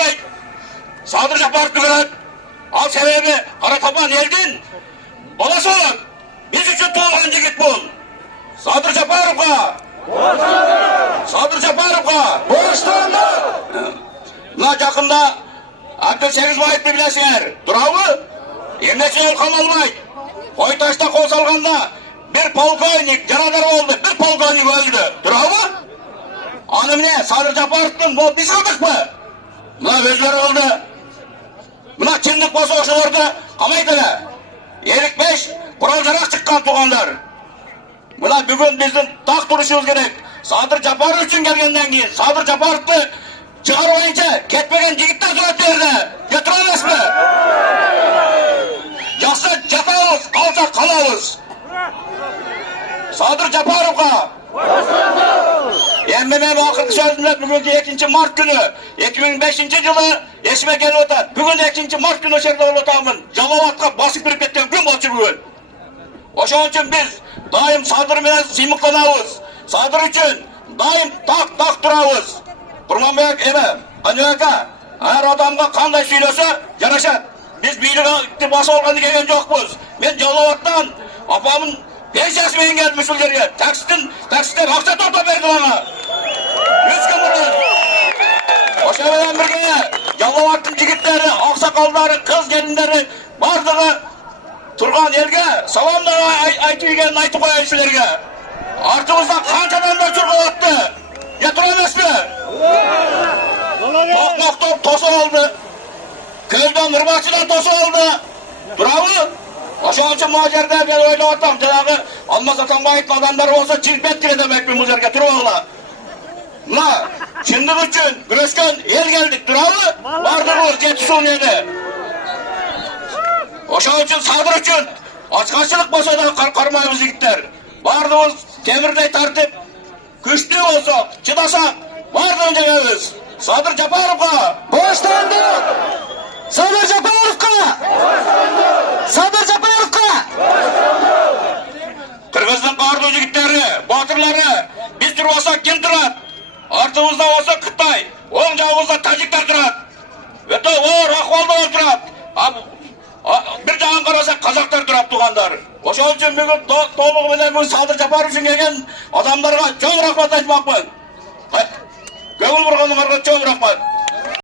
жарайды. Садыр Жапаровты көреді. Ал себебі Қаратаман елден баласы біз үшін туылған жігіт бұл. Садыр Жапаровқа! Садыр Жапаровқа! Мына жақында Абдусегізбаевты білесіңер. Туралы емнесе ол қамалмайды. Қойташта қол салғанда bir polkovnik жарадар болды, bir polkovnik өлді. Туралы? Аны міне Садыр Жапаровтың бұл біз қылдық па? Мына өздері oldu. Mına kimlik bolsa oşalarda qamaydılar. Erikbeş kuralcarak çıkkan tuğanlar. Mına bugün bizim tak duruşumuz gerek. Sadır Japarov üçün gelgenden keyin Sadır Japarov'tu çıkarmayınca ketmegen jigitler surat berdi. Getiramaz mı? Yaxşı жатабыз, қалса қалабыз. Sadır Japarov'a. Мен ақырғы сөзімде бүгінгі 2 март күні 2005 жылы есіме келіп отыр. Бүгін 2 март күні жерде болып отырмын. Жалауатқа басып кіріп кеткен күн болчу бүгін. Ошон үчүн биз дайым Садыр менен сыймыктанабыз. Садыр үчүн дайым так турабыз. Курманбек эме, Анюака, ар адамга кандай сүйлөсө жарашат. Биз бийликти басып алганы келген жокпуз. Мен Жалауаттан апамын пенсиясы менен келдим ушул жерге. Такситтен акча топтоп берди ага. 100 gün burun. Oşa bilen birge Жалауаттың жигиттери, аксакалдары, кыз келиндери бардыгы турган элге саламдар айтып келгенин айтып коеюн силерге. Артыбызда канча адамдар чургалатты. Тура эмеспи? Токмоктоп тосуп алды. Көздөн ырбакчыдан тосуп алды. Турабы? Ошон үчүн могу жерде мен ойлоп атам, жанагы Алмаз Атамбаевдин адамдары болсо чилпет кире демекмин бул жерге туруп алгыла. Mına çimdik üçün güreşken el geldik durabı bardığımız жетісуun edi. Oşan üçün Sadır üçün açkaçılık bolsa da karmayımız yigitler. Bardığımız temirdey tartip güçlü olsak, çıdasak bardığın cebemiz. Sadır Japarov'a boşlandık. Sadır Japarov'a Sadır Japarov'a Kırgızdın kardı yigitleri, batırları biz durmasak kim durat? Артымызда болса Қытай, оң жағымызда тәжіктер тұрады. Өте ор ахуалда отырады. Bir жағын қарасақ қазақтар тұрады туғандар. Ошол үчүн бүгүн толугу менен бүгүн Садыр Жапаров үчүн келген адамдарга чоң рахмат айтмакмын. Көңүл бурганыңарга чоң рахмат.